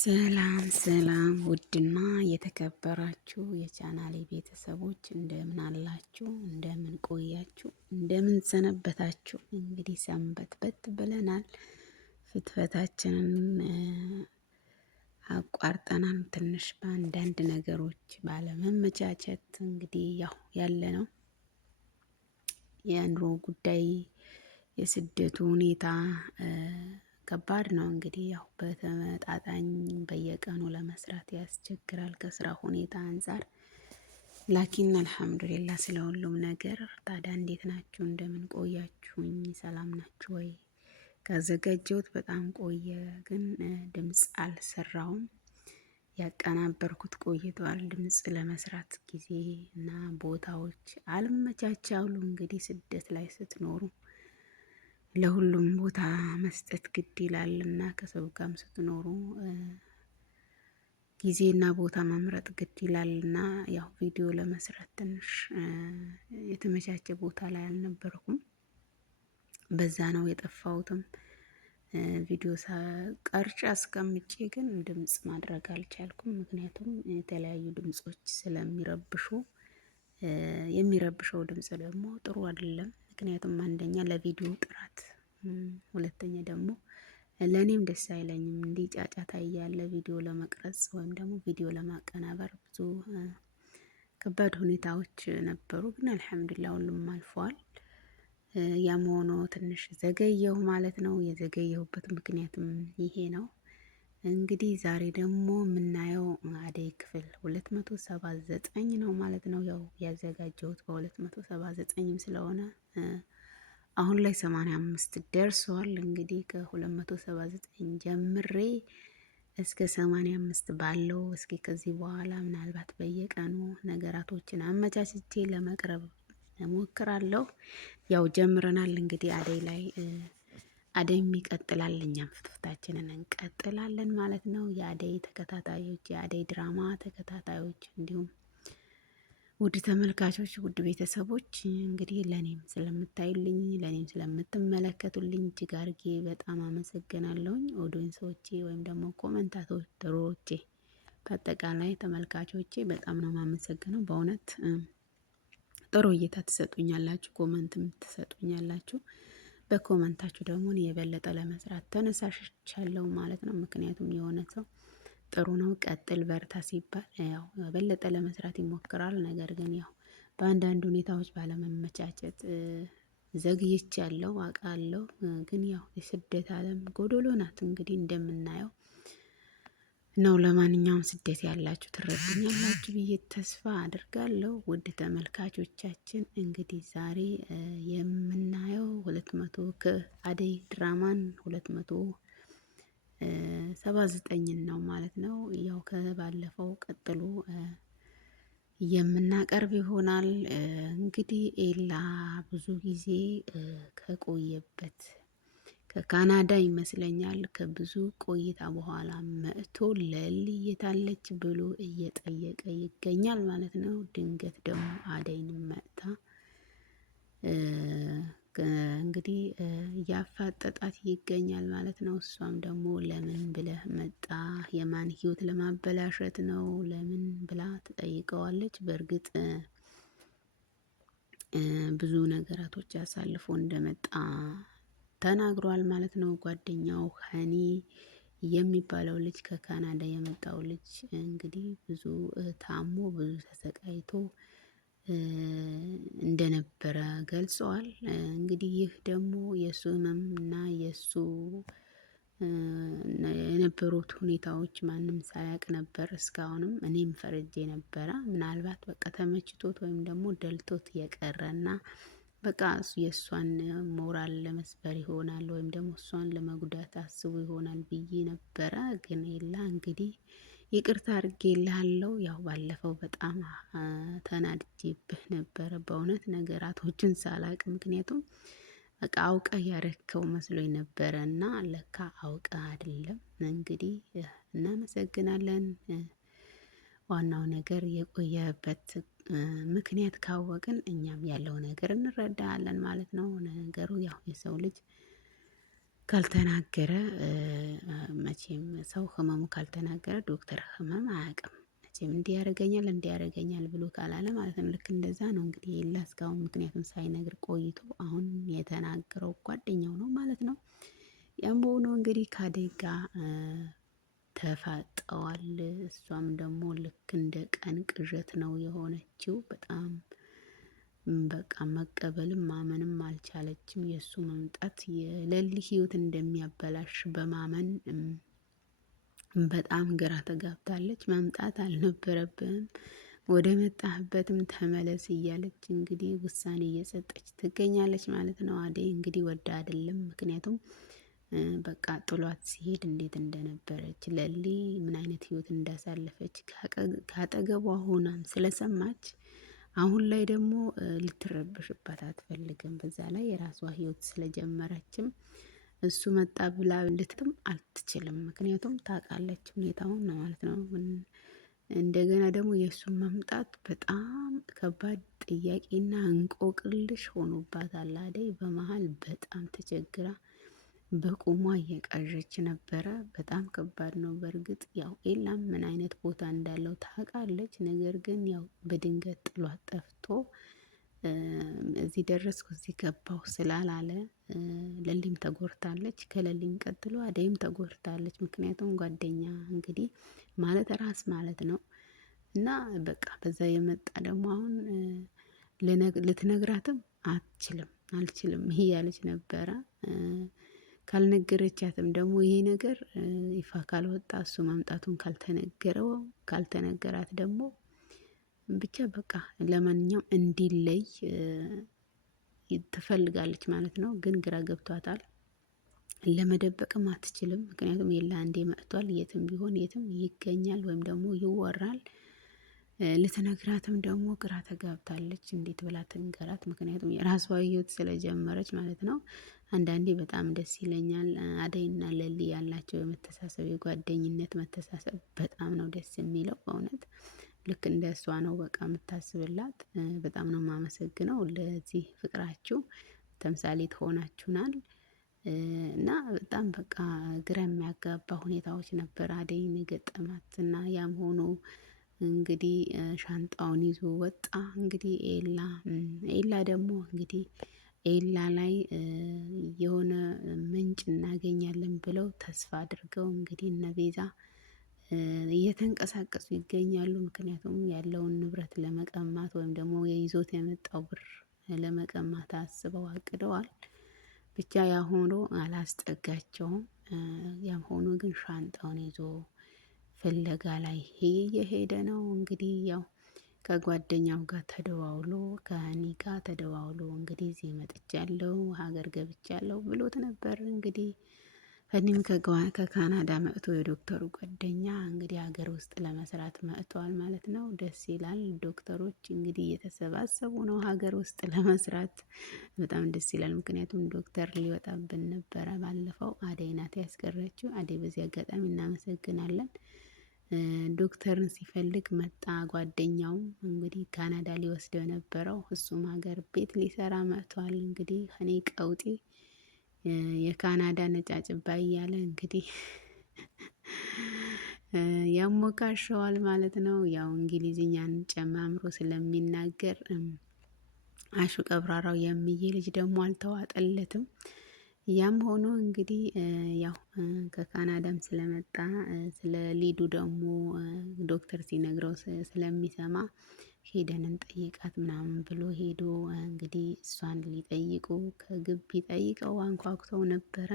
ሰላም ሰላም ውድና የተከበራችሁ የቻናሌ ቤተሰቦች እንደምን አላችሁ? እንደምን ቆያችሁ? እንደምን ሰነበታችሁ? እንግዲህ ሰንበትበት ብለናል። ፍትፈታችንን አቋርጠናል። ትንሽ በአንዳንድ ነገሮች ባለመመቻቸት እንግዲህ ያው ያለ ነው የኑሮ ጉዳይ የስደቱ ሁኔታ ከባድ ነው። እንግዲህ ያው በተመጣጣኝ በየቀኑ ለመስራት ያስቸግራል ከስራ ሁኔታ አንፃር። ላኪን አልሐምዱሊላህ ስለ ሁሉም ነገር። ታዲያ እንዴት ናችሁ? እንደምን ቆያችሁኝ? ሰላም ናችሁ ወይ? ካዘጋጀሁት በጣም ቆየ፣ ግን ድምፅ አልሰራውም። ያቀናበርኩት ቆይቷል። ድምፅ ለመስራት ጊዜ እና ቦታዎች አልመቻቻሉ። እንግዲህ ስደት ላይ ስትኖሩ ለሁሉም ቦታ መስጠት ግድ ይላል እና ከሰው ጋርም ስትኖሩ ጊዜና ቦታ መምረጥ ግድ ይላል እና ያው ቪዲዮ ለመስራት ትንሽ የተመቻቸ ቦታ ላይ አልነበርኩም። በዛ ነው የጠፋሁትም። ቪዲዮ ቀርጬ አስቀምጬ ግን ድምፅ ማድረግ አልቻልኩም። ምክንያቱም የተለያዩ ድምጾች ስለሚረብሹ፣ የሚረብሸው ድምፅ ደግሞ ጥሩ አይደለም። ምክንያቱም አንደኛ ለቪዲዮ ጥራት፣ ሁለተኛ ደግሞ ለእኔም ደስ አይለኝም። እንዲህ ጫጫታ እያለ ቪዲዮ ለመቅረጽ ወይም ደግሞ ቪዲዮ ለማቀናበር ብዙ ከባድ ሁኔታዎች ነበሩ። ግን አልሐምዱሊላህ ሁሉም አልፈዋል። ያም ሆኖ ትንሽ ዘገየሁ ማለት ነው። የዘገየሁበት ምክንያትም ይሄ ነው። እንግዲህ ዛሬ ደግሞ የምናየው አደይ ክፍል 279 ነው ማለት ነው። ያው ያዘጋጀሁት በ279ም ስለሆነ አሁን ላይ 85 ደርሷል። እንግዲህ ከ279 ጀምሬ እስከ 85 ባለው እስኪ ከዚህ በኋላ ምናልባት በየቀኑ ነገራቶችን አመቻችቼ ለመቅረብ እሞክራለሁ። ያው ጀምረናል እንግዲህ አደይ ላይ አደይም ይቀጥላል፣ እኛም ፍትፍታችንን እንቀጥላለን ማለት ነው። የአደይ ተከታታዮች፣ የአደይ ድራማ ተከታታዮች እንዲሁም ውድ ተመልካቾች፣ ውድ ቤተሰቦች እንግዲህ ለኔም ስለምታዩልኝ፣ ለኔም ስለምትመለከቱልኝ እጅግ አድርጌ በጣም አመሰግናለሁኝ። ኦዲየንሶቼ ወይም ደግሞ ኮመንታተሮቼ፣ በአጠቃላይ ተመልካቾቼ በጣም ነው የማመሰግነው። በእውነት ጥሩ እይታ ትሰጡኛላችሁ፣ ኮመንትም ትሰጡኛላችሁ። በኮመንታችሁ ደግሞ የበለጠ ለመስራት ተነሳሽቻለሁ ማለት ነው። ምክንያቱም የሆነ ሰው ጥሩ ነው ቀጥል በርታ ሲባል ያው የበለጠ ለመስራት ይሞክራል። ነገር ግን ያው በአንዳንድ ሁኔታዎች ባለመመቻቸት ዘግይቻለሁ አውቃለሁ። ግን ያው የስደት ዓለም ጎዶሎ ናት እንግዲህ እንደምናየው ነው። ለማንኛውም ስደት ያላችሁ ትረዱኛላችሁ ብዬ ተስፋ አድርጋለሁ። ውድ ተመልካቾቻችን እንግዲህ ዛሬ የምናየው 200 ከአደይ ድራማን 279 ነው ማለት ነው። ያው ከባለፈው ቀጥሎ የምናቀርብ ይሆናል። እንግዲህ ኤላ ብዙ ጊዜ ከቆየበት ከካናዳ ይመስለኛል ከብዙ ቆይታ በኋላ መጥቶ ለሊ የታለች ብሎ እየጠየቀ ይገኛል ማለት ነው። ድንገት ደግሞ አደይን መጥታ እንግዲህ እያፋጠጣት ይገኛል ማለት ነው። እሷም ደግሞ ለምን ብለህ መጣ? የማን ህይወት ለማበላሸት ነው? ለምን ብላ ትጠይቀዋለች። በእርግጥ ብዙ ነገራቶች አሳልፎ እንደመጣ ተናግሯል ማለት ነው። ጓደኛው ሀኒ የሚባለው ልጅ ከካናዳ የመጣው ልጅ እንግዲህ ብዙ ታሞ ብዙ ተሰቃይቶ እንደነበረ ገልጸዋል። እንግዲህ ይህ ደግሞ የእሱ ህመም እና የእሱ የነበሩት ሁኔታዎች ማንም ሳያውቅ ነበር እስካሁንም። እኔም ፈርጄ ነበረ ምናልባት በቃ ተመችቶት ወይም ደግሞ ደልቶት የቀረና በቃ የእሷን ሞራል ለመስበር ይሆናል ወይም ደግሞ እሷን ለመጉዳት አስቡ ይሆናል ብዬ ነበረ። ግን የላ እንግዲህ ይቅርታ አድርጌልሃለሁ። ያው ባለፈው በጣም ተናድጄብህ ነበረ በእውነት ነገራቶችን ሳላቅ። ምክንያቱም በቃ አውቀህ ያረከው መስሎኝ ነበረ እና ለካ አውቀህ አይደለም። እንግዲህ እናመሰግናለን። ዋናው ነገር የቆየበት ምክንያት ካወቅን እኛም ያለው ነገር እንረዳለን ማለት ነው። ነገሩ ያው የሰው ልጅ ካልተናገረ መቼም ሰው ህመሙ ካልተናገረ ዶክተር ህመም አያውቅም። መቼም እንዲህ ያደርገኛል እንዲህ ያደርገኛል ብሎ ካላለ ማለት ነው። ልክ እንደዛ ነው እንግዲህ ኤላ እስካሁን ምክንያቱም ሳይነግር ቆይቶ አሁን የተናገረው ጓደኛው ነው ማለት ነው። ያም ሆኖ እንግዲህ ከአደይ ጋር ተፋጠዋል። እሷም ደግሞ ልክ እንደ ቀን ቅዠት ነው የሆነችው። በጣም በቃ መቀበልም ማመንም አልቻለችም። የእሱ መምጣት የሌሊ ህይወት እንደሚያበላሽ በማመን በጣም ግራ ተጋብታለች። መምጣት አልነበረብንም፣ ወደ መጣህበትም ተመለስ እያለች እንግዲህ ውሳኔ እየሰጠች ትገኛለች ማለት ነው። አደይ እንግዲህ ወዳ አይደለም። ምክንያቱም በቃ ጥሏት ሲሄድ እንዴት እንደነበረች ለሊ ምን አይነት ህይወት እንዳሳለፈች ካጠገቧ ሆናም ስለሰማች አሁን ላይ ደግሞ ልትረብሽባት አትፈልግም። በዛ ላይ የራሷ ህይወት ስለጀመረችም እሱ መጣ ብላ ልትም አትችልም። ምክንያቱም ታውቃለች ሁኔታውን ነው ማለት ነው። እንደገና ደግሞ የእሱን መምጣት በጣም ከባድ ጥያቄና እንቆቅልሽ ሆኖባታል። አደይ በመሀል በጣም ተቸግራ በቁሟ እየቀረች ነበረ። በጣም ከባድ ነው። በእርግጥ ያው ኤላም ምን አይነት ቦታ እንዳለው ታውቃለች። ነገር ግን ያው በድንገት ጥሏት ጠፍቶ እዚህ ደረስኩ እዚህ ገባሁ ስላላለ ለሊም ተጎድታለች። ከለሊም ቀጥሎ አደይም ተጎድታለች። ምክንያቱም ጓደኛ እንግዲህ ማለት ራስ ማለት ነው እና በቃ በዛ የመጣ ደግሞ አሁን ልትነግራትም አልችልም እያለች ነበረ። ካልነገረቻትም ደግሞ ይሄ ነገር ይፋ ካልወጣ እሱ መምጣቱን ካልተነገራት ደግሞ ብቻ በቃ ለማንኛውም እንዲለይ ትፈልጋለች ማለት ነው። ግን ግራ ገብቷታል። ለመደበቅም አትችልም። ምክንያቱም የላ አንዴ መጥቷል። የትም ቢሆን የትም ይገኛል ወይም ደግሞ ይወራል። ልትነግራትም ደግሞ ግራ ተጋብታለች። እንዴት ብላ ትንገራት? ምክንያቱም የራሷ ህይወት ስለጀመረች ማለት ነው። አንዳንዴ በጣም ደስ ይለኛል። አደይና ለሊ ያላቸው የመተሳሰብ የጓደኝነት መተሳሰብ በጣም ነው ደስ የሚለው በእውነት ልክ እንደ እሷ ነው በቃ የምታስብላት። በጣም ነው የማመሰግነው። ለዚህ ፍቅራችሁ ተምሳሌት ሆናችሁናል። እና በጣም በቃ ግራ የሚያጋባ ሁኔታዎች ነበር አደይን የገጠማት እና ያም ሆኖ እንግዲህ ሻንጣውን ይዞ ወጣ። እንግዲህ ኤላ ደግሞ እንግዲህ ኤላ ላይ የሆነ ምንጭ እናገኛለን ብለው ተስፋ አድርገው እንግዲህ እነ ቤዛ እየተንቀሳቀሱ ይገኛሉ። ምክንያቱም ያለውን ንብረት ለመቀማት ወይም ደግሞ የይዞት የመጣው ብር ለመቀማት አስበው አቅደዋል። ብቻ ያ ሆኖ አላስጠጋቸውም። ያም ሆኖ ግን ሻንጣውን ይዞ ፍለጋ ላይ እየሄደ ነው። እንግዲህ ያው ከጓደኛው ጋር ተደዋውሎ ከሀኒ ጋር ተደዋውሎ እንግዲህ እዚህ መጥቻለሁ ሀገር ገብቻለሁ ብሎት ነበር። እንግዲህ ሀኒም ከካናዳ መጥቶ የዶክተሩ ጓደኛ እንግዲህ ሀገር ውስጥ ለመስራት መጥቷል ማለት ነው። ደስ ይላል። ዶክተሮች እንግዲህ እየተሰባሰቡ ነው ሀገር ውስጥ ለመስራት። በጣም ደስ ይላል። ምክንያቱም ዶክተር ሊወጣብን ነበረ ባለፈው። አደይ ናት ያስቀረችው። አደይ በዚህ አጋጣሚ እናመሰግናለን። ዶክተርን ሲፈልግ መጣ። ጓደኛውም እንግዲህ ካናዳ ሊወስደው የነበረው እሱም ሀገር ቤት ሊሰራ መጥቷል። እንግዲህ እኔ ቀውጤ የካናዳ ነጫጭባ እያለ እንግዲህ ያሞካሸዋል ማለት ነው። ያው እንግሊዝኛን ጨማምሮ ስለሚናገር አሹ ቀብራራው የሚዬ ልጅ ደግሞ አልተዋጠለትም። ያም ሆኖ እንግዲህ ያው ከካናዳም ስለመጣ ስለ ሊዱ ደግሞ ዶክተር ሲነግረው ስለሚሰማ ሄደን እንጠይቃት ምናምን ብሎ ሄዶ እንግዲህ እሷን ሊጠይቁ ከግቢ ጠይቀው አንኳኩተው ነበረ።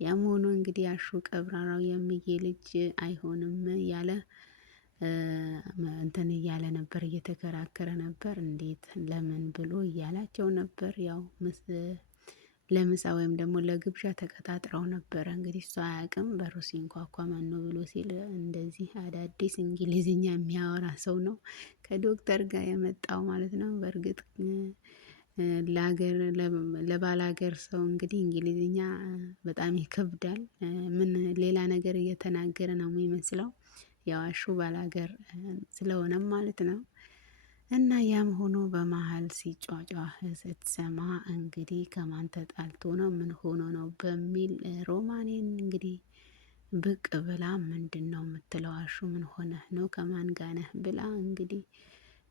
ያም ሆኖ እንግዲህ አሹ ቀብራራው የሚዬ ልጅ አይሆንም ያለ እንትን እያለ ነበር፣ እየተከራከረ ነበር። እንዴት ለምን ብሎ እያላቸው ነበር። ያው ለምሳ ወይም ደግሞ ለግብዣ ተቀጣጥረው ነበረ። እንግዲህ እሷ አያውቅም። በሩ ሲንኳኳ ማን ነው ብሎ ሲል እንደዚህ አዳዲስ እንግሊዝኛ የሚያወራ ሰው ነው ከዶክተር ጋር የመጣው ማለት ነው። በእርግጥ ለባል ሀገር ሰው እንግዲህ እንግሊዝኛ በጣም ይከብዳል። ምን ሌላ ነገር እየተናገረ ነው የሚመስለው። ያው አሹ ባላገር ስለሆነም ማለት ነው። እና ያም ሆኖ በመሀል ሲጯጯህ ስትሰማ እንግዲህ ከማን ተጣልቶ ነው ምን ሆኖ ነው በሚል ሮማኔን እንግዲህ ብቅ ብላ ምንድን ነው የምትለው? አሹ ምን ሆነህ ነው ከማን ጋር ነህ ብላ እንግዲህ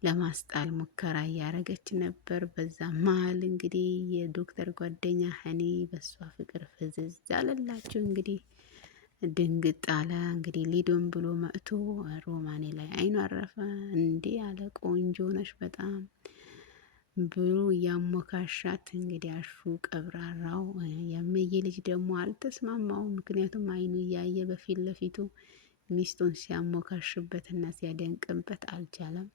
ለማስጣል ሙከራ እያረገች ነበር። በዛ መሀል እንግዲህ የዶክተር ጓደኛ ሀኒ በሷ ፍቅር ፍዝዝ አለላችሁ። እንግዲህ ድንግጥ አለ። እንግዲህ ሊዶን ብሎ መጥቶ ሮማኔ ላይ አይኑ አረፈ። እንዴ አለ ቆንጆ ነሽ በጣም ብሎ እያሞካሻት። እንግዲህ አሹ ቀብራራው የምዬ ልጅ ደግሞ አልተስማማውም። ምክንያቱም አይኑ እያየ በፊት ለፊቱ ሚስቱን ሲያሞካሽበት እና ሲያደንቅበት አልቻለም።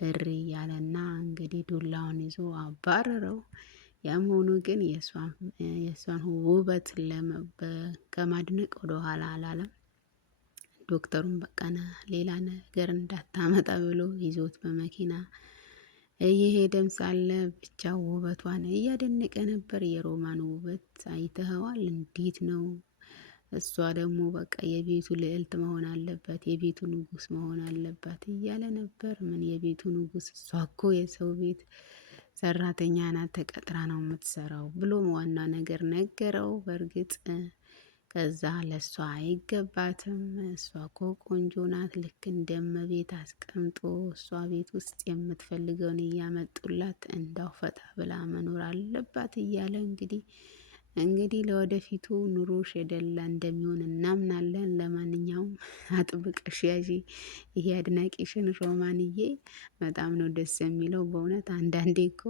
እሪ ያለና እንግዲህ ዱላውን ይዞ አባረረው። ያም ሆኖ ግን የእሷን ውበት ከማድነቅ ወደኋላ አላለም። ዶክተሩን በቃና ሌላ ነገር እንዳታመጣ ብሎ ይዞት በመኪና እየሄደም ሳለ ብቻ ውበቷን እያደነቀ ነበር። የሮማን ውበት አይተኸዋል? እንዴት ነው? እሷ ደግሞ በቃ የቤቱ ልዕልት መሆን አለባት፣ የቤቱ ንጉስ መሆን አለባት እያለ ነበር። ምን የቤቱ ንጉስ? እሷ እኮ የሰው ቤት ሰራተኛ ናት፣ ተቀጥራ ነው የምትሰራው ብሎ ዋና ነገር ነገረው። በእርግጥ ከዛ ለእሷ አይገባትም፣ እሷ እኮ ቆንጆ ናት፣ ልክ እንደመቤት አስቀምጦ እሷ ቤት ውስጥ የምትፈልገውን እያመጡላት እንዳው ፈታ ብላ መኖር አለባት እያለ እንግዲህ ለወደፊቱ ኑሮሽ የደላ እንደሚሆን እናምናለን። ለማንኛውም አጥብቀሽ ያዢ ይሄ አድናቂሽን ሮማንዬ። በጣም ነው ደስ የሚለው በእውነት አንዳንዴ እኮ